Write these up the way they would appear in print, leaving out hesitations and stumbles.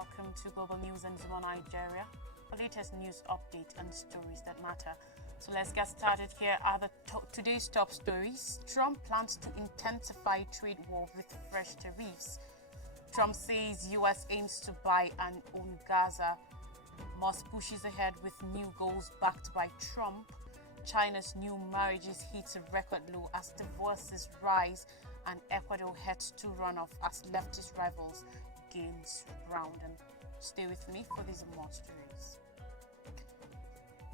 welcome to Global News and Zuma Nigeria, the latest news update and stories that matter. So let's get started. Here are today's top stories. Trump plans to intensify trade war with fresh tariffs. Trump says U.S. aims to buy and own Gaza. Musk pushes ahead with new goals backed by Trump. China's new marriages hits a record low as divorces rise, and Ecuador heads to runoff as leftist rivals gains ground. And stay with me for these and more stories.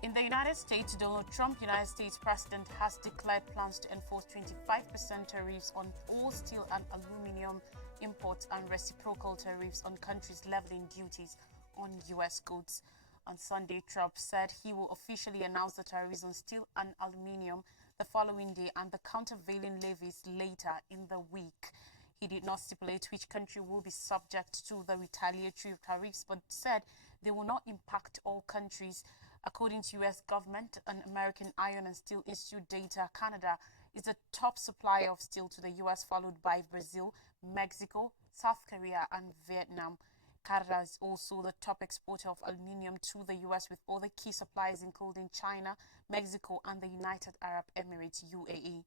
In the United States, Donald Trump, United States President, has declared plans to enforce 25% tariffs on all steel and aluminum imports and reciprocal tariffs on countries leveling duties on U.S. goods. On Sunday, Trump said he will officially announce the tariffs on steel and aluminum the following day and the countervailing levies later in the week. He did not stipulate which country will be subject to the retaliatory tariffs, but said they will not impact all countries. According to U.S. government and American Iron and Steel Institute data, Canada is the top supplier of steel to the U.S., followed by Brazil, Mexico, South Korea, and Vietnam. Canada is also the top exporter of aluminium to the U.S., with other key suppliers including China, Mexico, and the United Arab Emirates, UAE.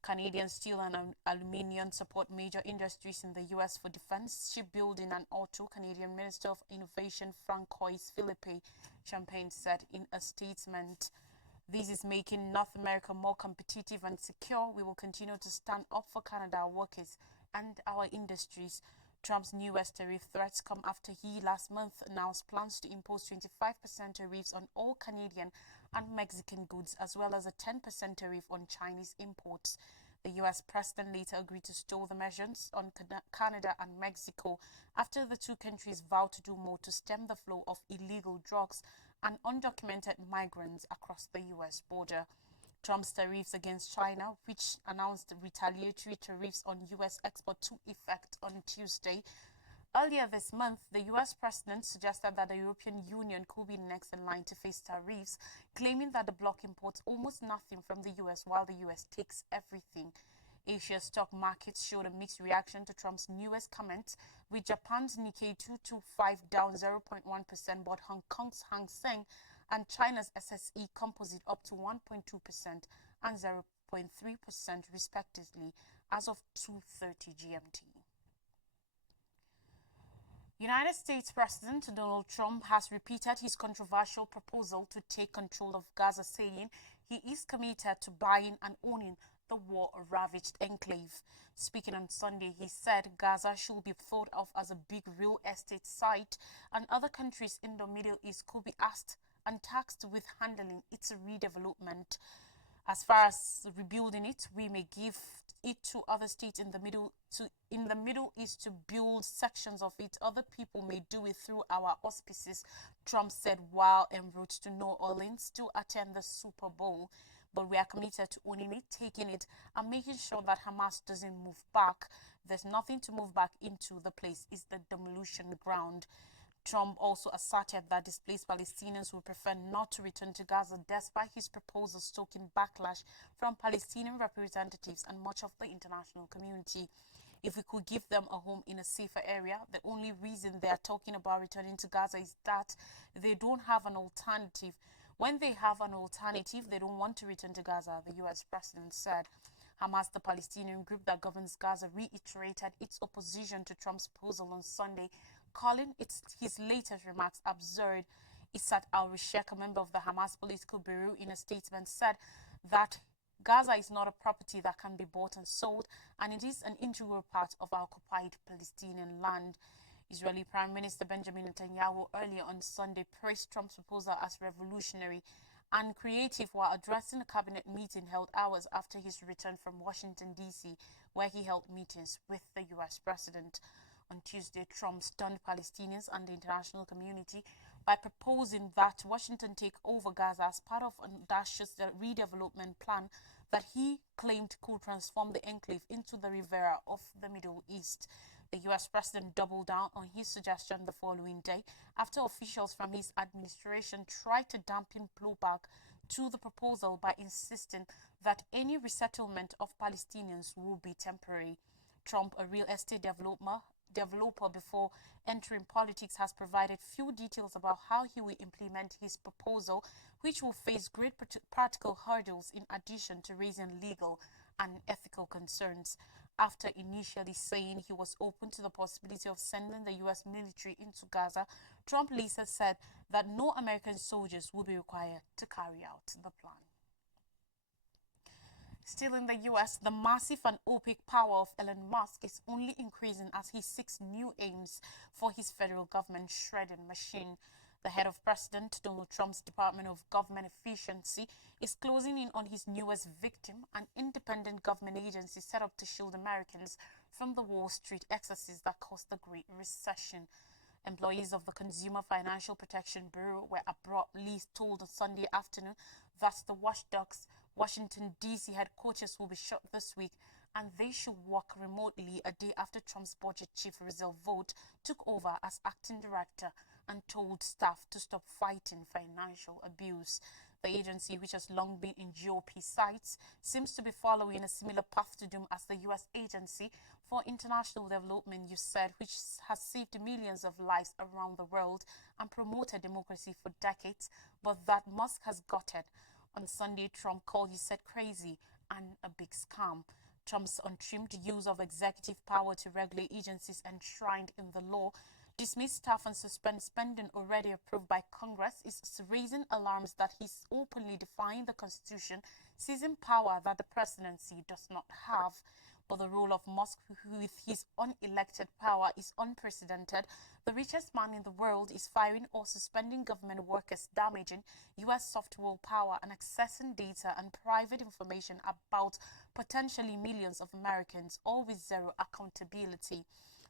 Canadian steel and aluminium support major industries in the U.S. for defense, shipbuilding, and auto. Canadian Minister of Innovation Francois Philippe Champagne said in a statement, "This is making North America more competitive and secure. We will continue to stand up for Canada, our workers, and our industries." Trump's newest tariff threats come after he last month announced plans to impose 25% tariffs on all Canadian and Mexican goods, as well as a 10% tariff on Chinese imports. The U.S. president later agreed to stall the measures on Canada and Mexico after the two countries vowed to do more to stem the flow of illegal drugs and undocumented migrants across the U.S. border. Trump's tariffs against China, which announced retaliatory tariffs on U.S. export, took effect on Tuesday. Earlier this month, the U.S. president suggested that the European Union could be next in line to face tariffs, claiming that the bloc imports almost nothing from the U.S. while the U.S. takes everything. Asia's stock markets showed a mixed reaction to Trump's newest comments, with Japan's Nikkei 225 down 0.1%, but Hong Kong's Hang Seng and China's SSE Composite up to 1.2% and 0.3% respectively as of 2:30 GMT. United States President Donald Trump has repeated his controversial proposal to take control of Gaza, saying he is committed to buying and owning the war-ravaged enclave. Speaking on Sunday, he said Gaza should be thought of as a big real estate site, and other countries in the Middle East could be asked and tasked with handling its redevelopment. As far as rebuilding it, we may give it to other states in the Middle East to build sections of it. Other people may do it through our auspices, Trump said while en route to New Orleans to attend the Super Bowl. But we are committed to owning it, taking it, and making sure that Hamas doesn't move back. There's nothing to move back into. The place is the demolition ground. Trump also asserted that displaced Palestinians would prefer not to return to Gaza, despite his proposal stoking backlash from Palestinian representatives and much of the international community. If we could give them a home in a safer area, the only reason they are talking about returning to Gaza is that they don't have an alternative. When they have an alternative, they don't want to return to Gaza, the U.S. president said. Hamas, the Palestinian group that governs Gaza, reiterated its opposition to Trump's proposal on Sunday, calling his latest remarks absurd. Issat al-Rishek, a member of the Hamas political bureau, in a statement said that Gaza is not a property that can be bought and sold, and it is an integral part of our occupied Palestinian land. Israeli Prime Minister Benjamin Netanyahu earlier on Sunday praised Trump's proposal as revolutionary and creative while addressing a cabinet meeting held hours after his return from Washington, D.C., where he held meetings with the U.S. president. On Tuesday, Trump stunned Palestinians and the international community by proposing that Washington take over Gaza as part of an audacious redevelopment plan that he claimed could transform the enclave into the Riviera of the Middle East. The U.S. president doubled down on his suggestion the following day after officials from his administration tried to dampen blowback to the proposal by insisting that any resettlement of Palestinians will be temporary. Trump, a real estate developer developer before entering politics, has provided few details about how he will implement his proposal, which will face great practical hurdles in addition to raising legal and ethical concerns. After initially saying he was open to the possibility of sending the U.S. military into Gaza, Trump later said that no American soldiers will be required to carry out the plan. Still in the U.S., the massive and opaque power of Elon Musk is only increasing as he seeks new aims for his federal government shredding machine. The head of President Donald Trump's Department of Government Efficiency is closing in on his newest victim, an independent government agency set up to shield Americans from the Wall Street excesses that caused the Great Recession. Employees of the Consumer Financial Protection Bureau were abruptly told on Sunday afternoon that the watchdog's Washington, D.C. headquarters will be shut this week and they should work remotely a day after Trump's budget chief Rizal vote took over as acting director and told staff to stop fighting financial abuse. The agency, which has long been in GOP sights, seems to be following a similar path to doom as the U.S. Agency for International Development, USAID, which has saved millions of lives around the world and promoted democracy for decades, but that Musk has gutted. On Sunday, Trump called USAID crazy and a big scam. Trump's untrimmed use of executive power to regulate agencies enshrined in the law, dismiss staff and suspend spending already approved by Congress is raising alarms that he's openly defying the Constitution, seizing power that the presidency does not have. But the role of Musk with his unelected power is unprecedented. The richest man in the world is firing or suspending government workers, damaging U.S. software power and accessing data and private information about potentially millions of Americans, all with zero accountability.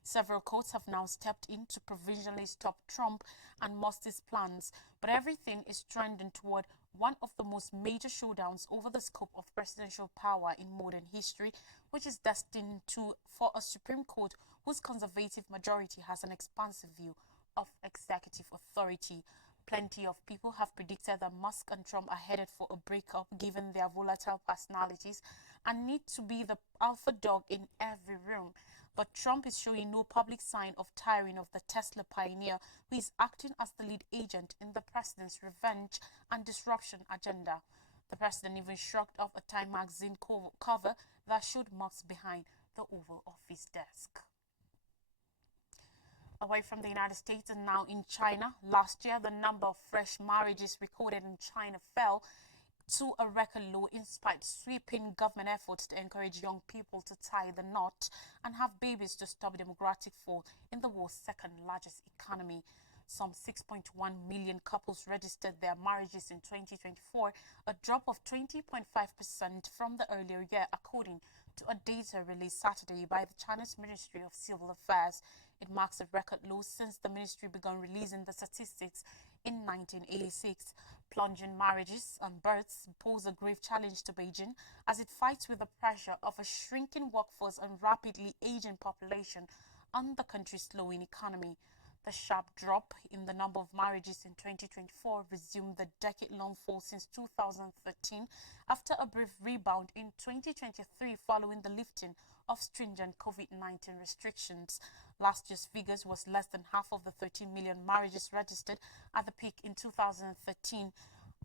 Several courts have now stepped in to provisionally stop Trump and Musk's plans, but everything is trending toward one of the most major showdowns over the scope of presidential power in modern history, which is destined for a Supreme Court whose conservative majority has an expansive view of executive authority. Plenty of people have predicted that Musk and Trump are headed for a breakup given their volatile personalities and need to be the alpha dog in every room. But Trump is showing no public sign of tiring of the Tesla pioneer, who is acting as the lead agent in the president's revenge and disruption agenda. The president even shrugged off a Time magazine cover that showed Musk behind the Oval Office desk. Away from the United States and now in China, last year the number of fresh marriages recorded in China fell to a record low in spite of sweeping government efforts to encourage young people to tie the knot and have babies to stop demographic fall in the world's second largest economy. Some 6.1 million couples registered their marriages in 2024, a drop of 20.5% from the earlier year, according to a data released Saturday by the Chinese Ministry of Civil Affairs. It marks a record low since the ministry began releasing the statistics in 1986. Plunging marriages and births pose a grave challenge to Beijing as it fights with the pressure of a shrinking workforce and rapidly aging population on the country's slowing economy. The sharp drop in the number of marriages in 2024 resumed the decade-long fall since 2013 after a brief rebound in 2023 following the lifting of stringent COVID-19 restrictions. Last year's figures was less than half of the 13 million marriages registered at the peak in 2013.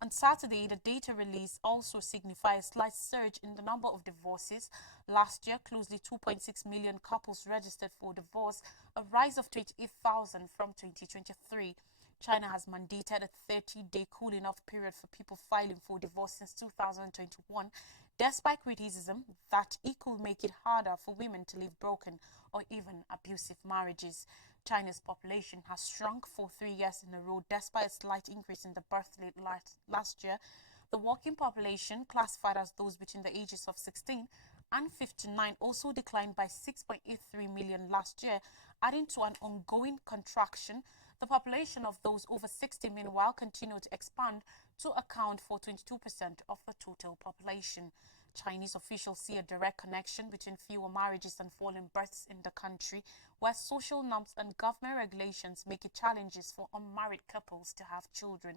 On Saturday, the data release also signified a slight surge in the number of divorces. Last year, closely 2.6 million couples registered for divorce, a rise of 28,000 from 2023. China has mandated a 30-day cooling-off period for people filing for divorce since 2021, despite criticism that it could make it harder for women to leave broken or even abusive marriages. China's population has shrunk for 3 years in a row despite a slight increase in the birth rate last year. The working population, classified as those between the ages of 16 and 59, also declined by 6.83 million last year, adding to an ongoing contraction. The population of those over 60, meanwhile, continued to expand to account for 22% of the total population. Chinese officials see a direct connection between fewer marriages and falling births in the country, where social norms and government regulations make it challenges for unmarried couples to have children.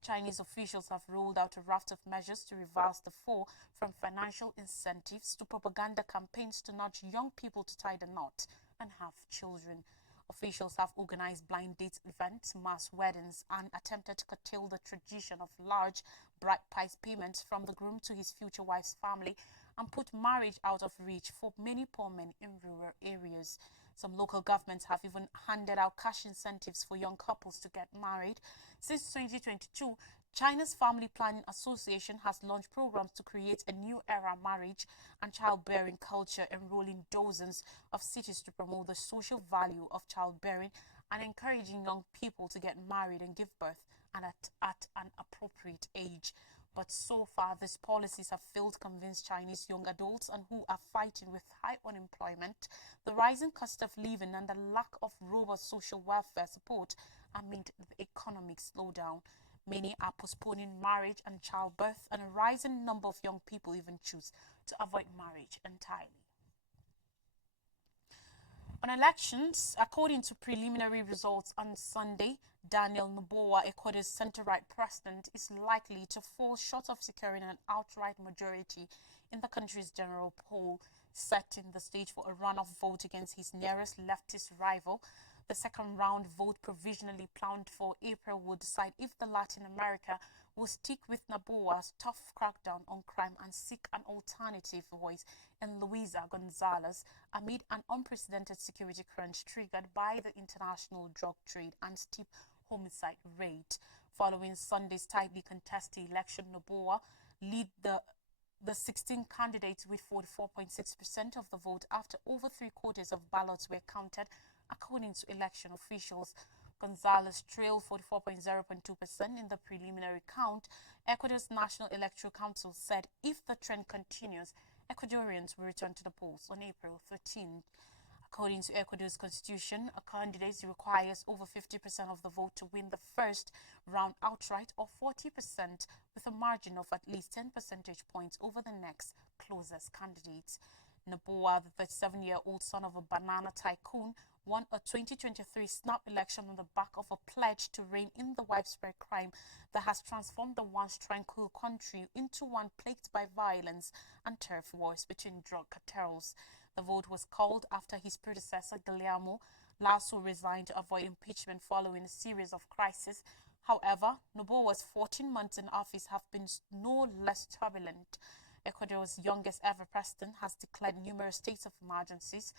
Chinese officials have rolled out a raft of measures to reverse the fall, from financial incentives to propaganda campaigns to nudge young people to tie the knot and have children. Officials have organized blind date events, mass weddings, and attempted to curtail the tradition of large bride price payments from the groom to his future wife's family and put marriage out of reach for many poor men in rural areas. Some local governments have even handed out cash incentives for young couples to get married. Since 2022, China's Family Planning Association has launched programs to create a new era marriage and childbearing culture, enrolling dozens of cities to promote the social value of childbearing and encouraging young people to get married and give birth and at an appropriate age. But so far, these policies have failed to convince Chinese young adults and who are fighting with high unemployment, the rising cost of living, and the lack of robust social welfare support amid the economic slowdown. Many are postponing marriage and childbirth, and a rising number of young people even choose to avoid marriage entirely. On elections, according to preliminary results on Sunday, Daniel Noboa, Ecuador's center-right president, is likely to fall short of securing an outright majority in the country's general poll, setting the stage for a runoff vote against his nearest leftist rival. The second round vote, provisionally planned for April, will decide if the Latin America will stick with Noboa's tough crackdown on crime and seek an alternative voice in Luisa Gonzalez amid an unprecedented security crunch triggered by the international drug trade and steep homicide rate. Following Sunday's tightly contested election, Noboa lead the 16 candidates with 44.6% of the vote after over three-quarters of ballots were counted, according to election officials. Gonzalez trailed 44.0.2% in the preliminary count. Ecuador's National Electoral Council said if the trend continues, Ecuadorians will return to the polls on April 13. According to Ecuador's constitution, a candidate requires over 50% of the vote to win the first round outright, or 40% with a margin of at least 10 percentage points over the next closest candidates. Noboa, the 37-year-old son of a banana tycoon, won a 2023 snap election on the back of a pledge to rein in the widespread crime that has transformed the once tranquil country into one plagued by violence and turf wars between drug cartels. The vote was called after his predecessor, Guillermo Lasso, resigned to avoid impeachment following a series of crises. However, Noboa's 14 months in office have been no less turbulent. Ecuador's youngest ever president has declared numerous states of emergencies,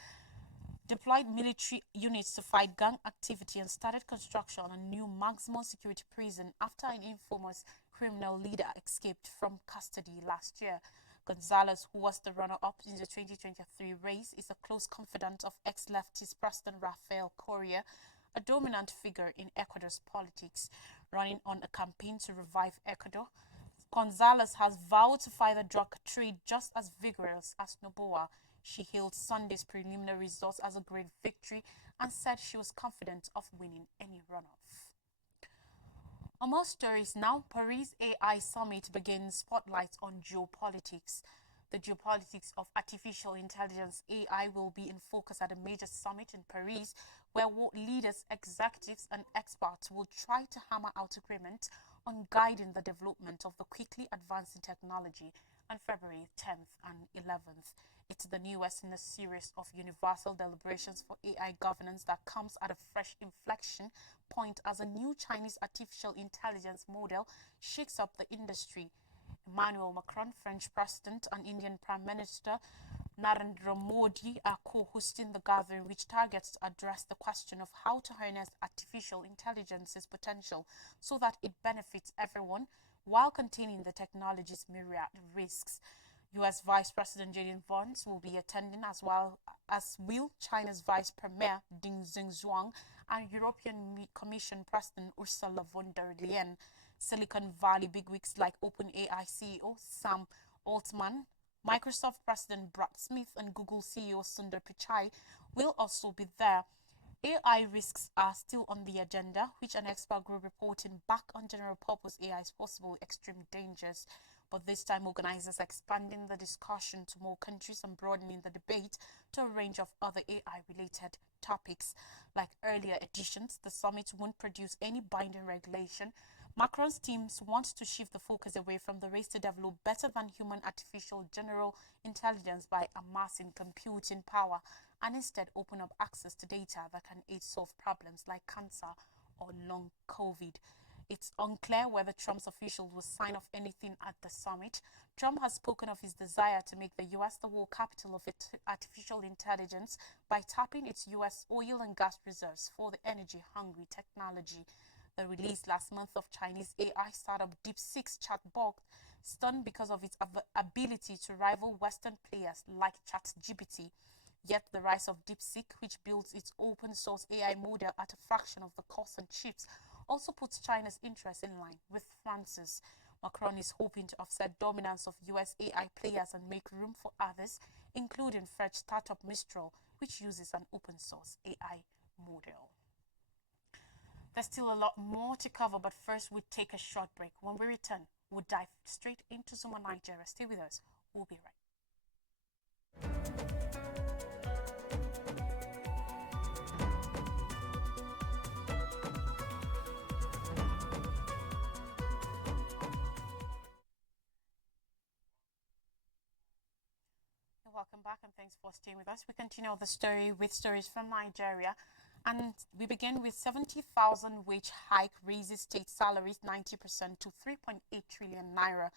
deployed military units to fight gang activity, and started construction on a new maximum security prison after an infamous criminal leader escaped from custody last year. Gonzalez, who was the runner-up in the 2023 race, is a close confidant of ex-leftist President Rafael Correa, a dominant figure in Ecuador's politics, running on a campaign to revive Ecuador. Gonzalez has vowed to fight the drug trade just as vigorous as Noboa. She hailed Sunday's preliminary results as a great victory and said she was confident of winning any runoff. On more stories now, Paris AI Summit begins spotlight on geopolitics. The geopolitics of artificial intelligence AI will be in focus at a major summit in Paris, where world leaders, executives, and experts will try to hammer out agreement on guiding the development of the quickly advancing technology on February 10th and 11th. It's the newest in a series of universal deliberations for AI governance that comes at a fresh inflection point as a new Chinese artificial intelligence model shakes up the industry. Emmanuel Macron, French President, and Indian Prime Minister Narendra Modi are co-hosting the gathering, which targets to address the question of how to harness artificial intelligence's potential so that it benefits everyone while containing the technology's myriad risks. U.S. Vice President J.D. Vance will be attending, as well as will China's Vice Premier Ding Xinzhuang and European Commission President Ursula von der Leyen. Silicon Valley bigwigs like OpenAI CEO Sam Altman, Microsoft President Brad Smith, and Google CEO Sundar Pichai will also be there. AI risks are still on the agenda, which an expert group reporting back on general-purpose AI's possible extreme dangers. But this time, organizers are expanding the discussion to more countries and broadening the debate to a range of other AI-related topics. Like earlier editions, the summit won't produce any binding regulation, Macron's teams want to shift the focus away from the race to develop better than human artificial general intelligence by amassing computing power and instead open up access to data that can aid solve problems like cancer or long COVID. It's unclear whether Trump's officials will sign off anything at the summit. Trump has spoken of his desire to make the U.S. the world capital of artificial intelligence by tapping its U.S. oil and gas reserves for the energy-hungry technology. The release last month of Chinese AI startup DeepSeek's chatbot stunned because of its ability to rival Western players like ChatGPT. Yet the rise of DeepSeek, which builds its open-source AI model at a fraction of the cost and chips, also puts China's interest in line with France's. Macron is hoping to offset dominance of US AI players and make room for others, including French startup Mistral, which uses an open-source AI model. There's still a lot more to cover, but first we'll take a short break. When we return, we'll dive straight into Zuma Nigeria. Stay with us. We'll be right. Welcome back and thanks for staying with us. We continue the story with stories from Nigeria, and we begin with 70,000 wage hike raises state salaries 90% to 3.8 trillion naira.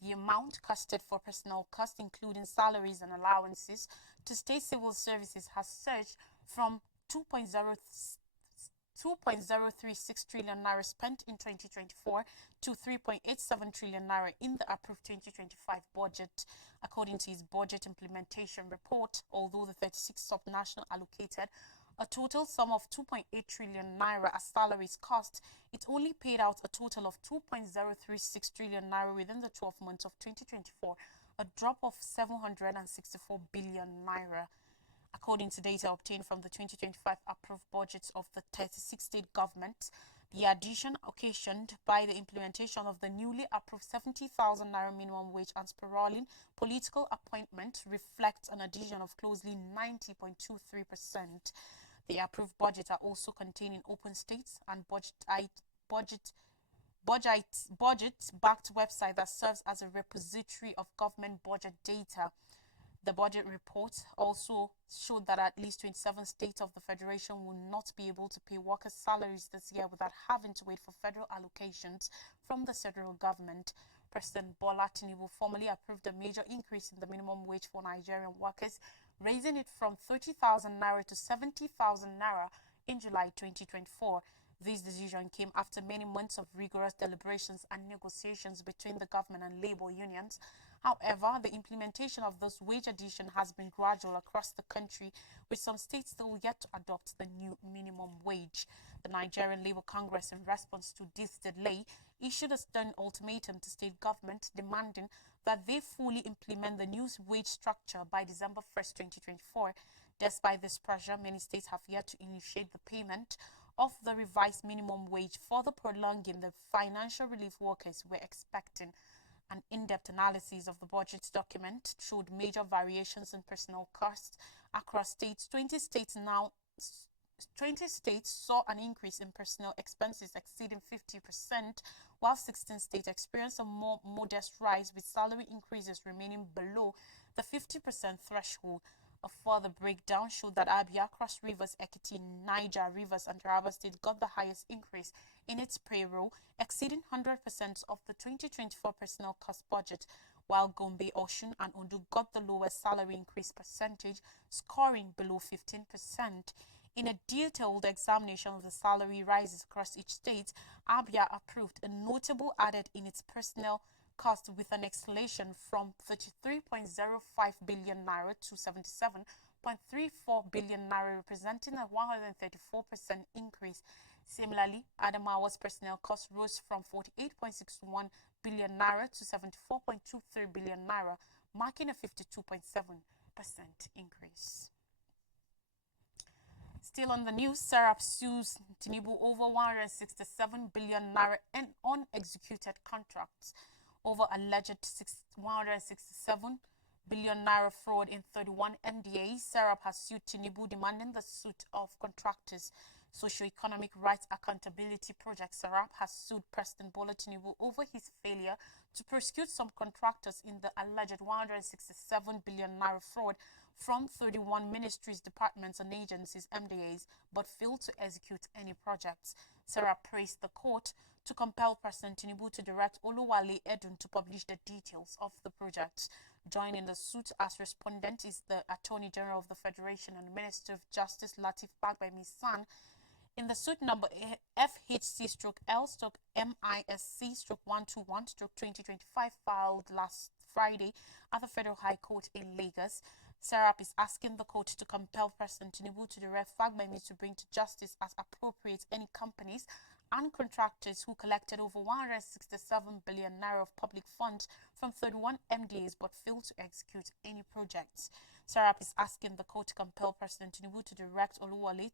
The amount costed for personnel costs, including salaries and allowances, to state civil services has surged from 2.036 trillion naira spent in 2024 to 3.87 trillion naira in the approved 2025 budget, according to his budget implementation report. Although the 36 sub-national allocated a total sum of 2.8 trillion naira as salaries cost, it only paid out a total of 2.036 trillion naira within the 12 months of 2024, a drop of 764 billion naira. According to data obtained from the 2025 approved budgets of the 36 state governments, the addition occasioned by the implementation of the newly approved 70,000 naira minimum wage and spiraling political appointment reflects an addition of closely 90.23%. The approved budgets are also contained in open states and budget-backed website that serves as a repository of government budget data. The budget report also showed that at least 27 states of the Federation will not be able to pay workers' salaries this year without having to wait for federal allocations from the federal government. President Bola Tinubu formally approved a major increase in the minimum wage for Nigerian workers, raising it from 30,000 naira to 70,000 naira in July 2024. This decision came after many months of rigorous deliberations and negotiations between the government and labor unions. However, the implementation of this wage addition has been gradual across the country, with some states still yet to adopt the new minimum wage. The Nigerian Labour Congress, in response to this delay, issued a stern ultimatum to state governments demanding that they fully implement the new wage structure by December 1st, 2024. Despite this pressure, many states have yet to initiate the payment of the revised minimum wage, further prolonging the financial relief workers were expecting. An in-depth analysis of the budget document showed major variations in personnel costs across states. 20 states saw an increase in personnel expenses exceeding 50%, while 16 states experienced a more modest rise, with salary increases remaining below the 50% threshold. A further breakdown showed that Abia, Cross Rivers, Ekiti, Niger, Rivers, and Taraba State got the highest increase in its payroll, exceeding 100% of the 2024 personnel cost budget, while Gombe, Osun, and Ondo got the lowest salary increase percentage, scoring below 15%. In a detailed examination of the salary rises across each state, Abia approved a notable added in its personnel cost with an escalation from 33.05 billion naira to 77.34 billion naira, representing a 134% increase. Similarly, Adamawa's personnel cost rose from 48.61 billion naira to 74.23 billion naira, marking a 52.7% increase. Still on the news, Serap sues Tinubu over 167 billion naira in unexecuted contracts over alleged 167 billion naira fraud in 31 NDAs. Serap has sued Tinubu, demanding the suit of contractors Socio-Economic Rights Accountability Project (SERAP) has sued President Bola Tinubu over his failure to prosecute some contractors in the alleged 167 billion naira fraud from 31 ministries, departments and agencies (MDAs), but failed to execute any projects. SERAP praised the court to compel President Tinubu to direct Oluwale Edun to publish the details of the projects. Joining the suit as respondent is the Attorney General of the Federation and Minister of Justice Lateef Fagbemi-San. In the suit number FHC-L-MISC-121-2025 filed last Friday at the Federal High Court in Lagos, SERAP is asking the court to compel President Tinubu to direct Fagbemi to bring to justice as appropriate any companies and contractors who collected over 167 billion naira of public funds from 31 MDAs but failed to execute any projects. SERAP is asking the court to compel President Tinubu to direct Olawale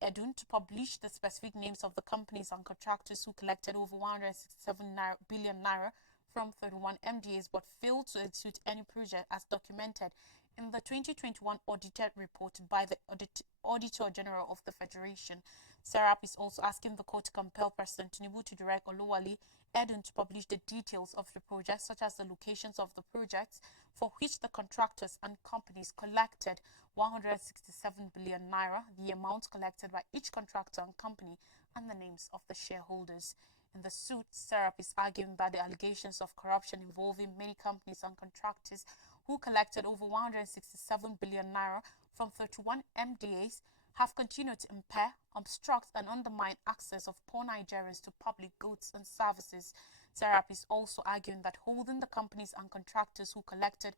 Edun to publish the specific names of the companies and contractors who collected over 167 billion naira from 31 MDAs but failed to execute any project as documented in the 2021 audited report by the Auditor General of the Federation. SERAP is also asking the court to compel President Tinubu to direct Olawale Edun to publish the details of the project, such as the locations of the projects for which the contractors and companies collected 167 billion naira, the amount collected by each contractor and company, and the names of the shareholders. In the suit, SERAP is arguing that the allegations of corruption involving many companies and contractors who collected over 167 billion naira from 31 MDAs have continued to impair, obstruct and undermine access of poor Nigerians to public goods and services. SERAP is also arguing that holding the companies and contractors who collected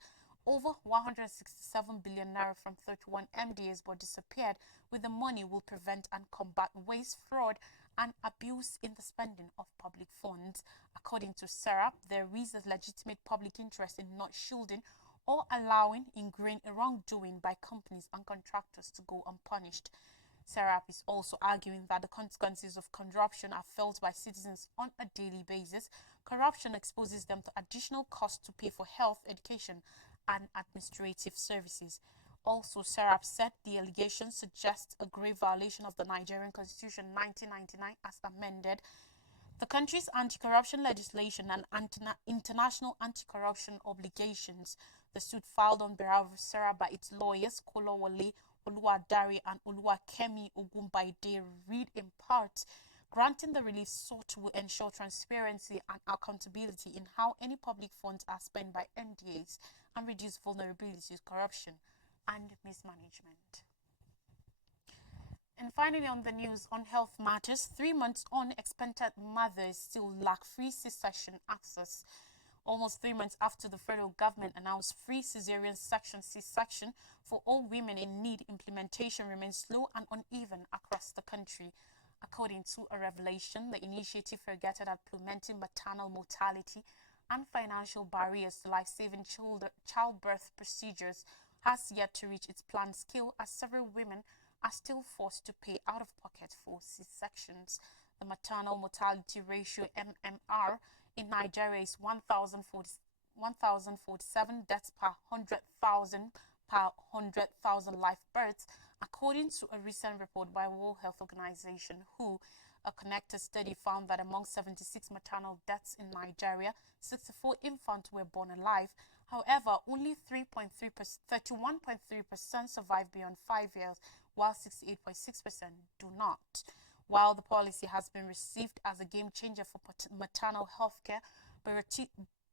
over 167 billion naira from 31 MDAs but disappeared with the money will prevent and combat waste, fraud and abuse in the spending of public funds. According to SERAP, there is a legitimate public interest in not shielding or allowing ingrained wrongdoing by companies and contractors to go unpunished. SERAP is also arguing that the consequences of corruption are felt by citizens on a daily basis. Corruption exposes them to additional costs to pay for health, education, and administrative services. Also, SERAP said the allegations suggest a grave violation of the Nigerian Constitution 1999 as amended, the country's anti-corruption legislation and international anti-corruption obligations. The suit filed on behalf of SERAP by its lawyers Kolawole Oluwadare and Oluwakemi Ogunbaide read in part, granting the relief sought will ensure transparency and accountability in how any public funds are spent by MDAs and reduce vulnerability to corruption and mismanagement. And finally, on the news on health matters, 3 months on, expectant mothers still lack free C-section access. Almost 3 months after the federal government announced free cesarean section C-section for all women in need, implementation remains slow and uneven across the country. According to a revelation, the initiative targeted at preventing maternal mortality and financial barriers to life-saving childbirth procedures has yet to reach its planned scale, as several women are still forced to pay out of pocket for C-sections. The maternal mortality ratio (MMR) in Nigeria is 1,047 deaths per 100,000 live births, according to a recent report by World Health Organization, WHO. A connected study found that among 76 maternal deaths in Nigeria, 64 infants were born alive. However, only 31.3% survive beyond 5 years, while 68.6% do not. While the policy has been received as a game changer for maternal health care,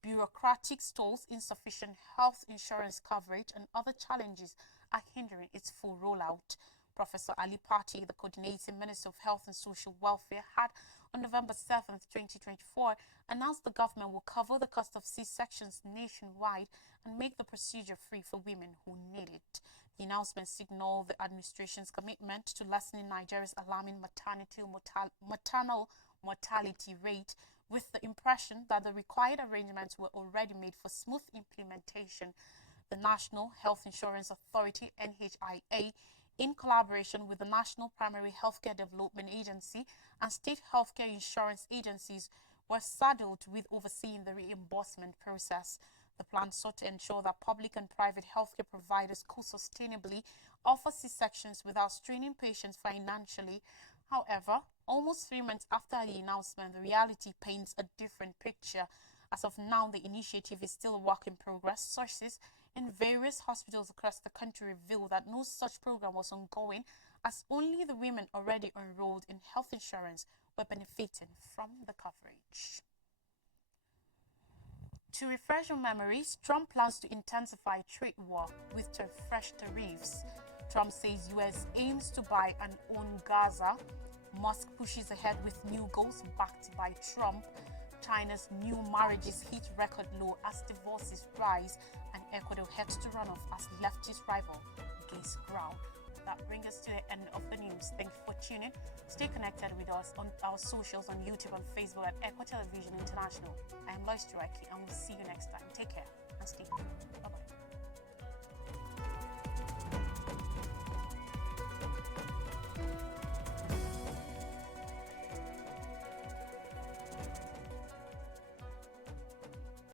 bureaucratic stalls, insufficient health insurance coverage, and other challenges are hindering its full rollout. Professor Ali Pati, the Coordinating Minister of Health and Social Welfare, had on November 7, 2024, announced the government will cover the cost of C-sections nationwide and make the procedure free for women who need it. The announcement signaled the administration's commitment to lessening Nigeria's alarming maternal mortality rate, with the impression that the required arrangements were already made for smooth implementation. The National Health Insurance Authority (NHIA), in collaboration with the National Primary Healthcare Development Agency and state healthcare insurance agencies, were saddled with overseeing the reimbursement process. The plan sought to ensure that public and private healthcare providers could sustainably offer C-sections without straining patients financially. However, almost 3 months after the announcement, the reality paints a different picture. As of now, the initiative is still a work in progress. Sources in various hospitals across the country reveal that no such program was ongoing, as only the women already enrolled in health insurance were benefiting from the coverage. To refresh your memories, Trump plans to intensify trade war with fresh tariffs. Trump says US aims to buy and own Gaza. Musk pushes ahead with new goals backed by Trump. China's new marriages hit record low as divorces rise, and Ecuador heads to runoff as leftist rival gains ground. That brings us to the end of the news. Thank you for tuning. Stay connected with us on our socials on YouTube and Facebook at Eco Television International. I am Lois Duraki, and we'll see you next time. Take care and stay tuned.